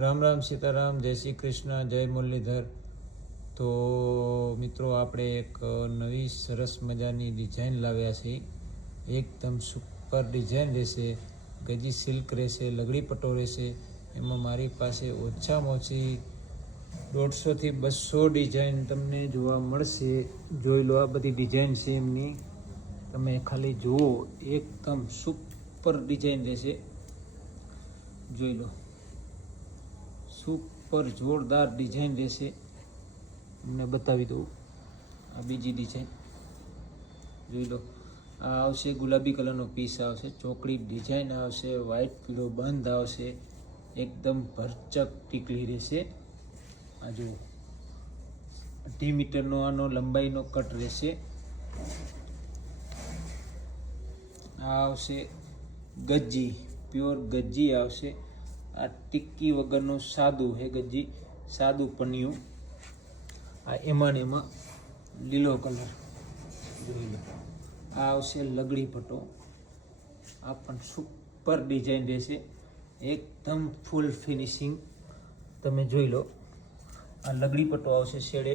રામ રામ સીતારામ, જય શ્રી કૃષ્ણ, જય મુરલીધર। તો મિત્રો આપણે એક નવી સરસ મજાની ડિઝાઇન લાવ્યા છે। એકદમ સુપર ડિઝાઇન રહેશે, ગજી સિલ્ક રહેશે, લગડી પટ્ટો રહેશે। એમાં મારી પાસે ઓછામાં ઓછી 150 થી 200 ડિઝાઇન તમને જોવા મળશે। જોઈ લો, આ બધી ડિઝાઇન છે એમની, તમે ખાલી જુઓ, એકદમ સુપર ડિઝાઇન રહેશે। જોઈ લો, સુપર જોરદાર ડિઝાઇન રહેશે। તમને બતાવી દઉં, આ બીજી ડિઝાઇન જોઈ લો। આ આવશે ગુલાબી કલરનો પીસ આવશે, ચોકડી ડિઝાઇન આવશે, વ્હાઇટ પીળો બંધ આવશે, એકદમ ભરચક ટીકલી રહેશે। આ જુઓ, 2 મીટરનો આનો લંબાઈનો કટ રહેશે। આ આવશે ગજી, પ્યોર ગજી આવશે। આ ટિક્કી વગરનું સાદું હે ગજી, સાદું પન્યું। આ એમાં લીલો કલર જોઈ લો। આ આવશે લગડી પટ્ટો, આ પણ સુપર ડિઝાઇન રહેશે, એકદમ ફૂલ ફિનિશિંગ। તમે જોઈ લો, આ લગડી પટ્ટો આવશે શેડે।